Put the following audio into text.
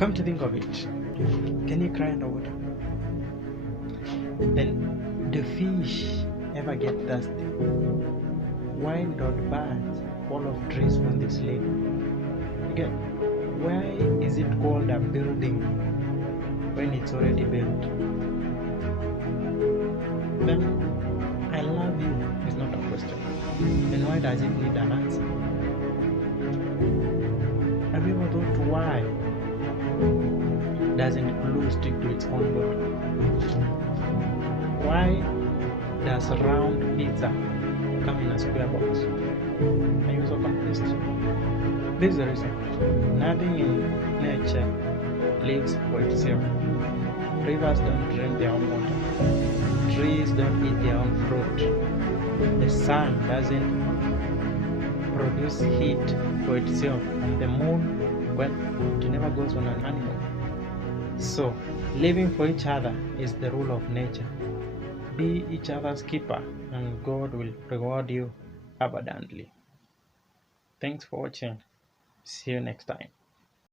Come to think of it, can you cry underwater? Then the fish ever get thirsty? Why don't birds fall off trees when they sleep? Again, why is it called a building when it's already built? Then I love you is not a question. Then why does it need an answer? Have you ever thought why doesn't glue stick to its own body? Why does round pizza come in a square box? Are you so confused? This is the reason. Nothing in nature lives for itself. Rivers don't drink their own water. Trees don't eat their own fruit. The sun doesn't produce heat for itself. And the moon, well, it never goes on an animal. So, living for each other is the rule of nature. Be each other's keeper, and God will reward you abundantly. Thanks for watching. See you next time.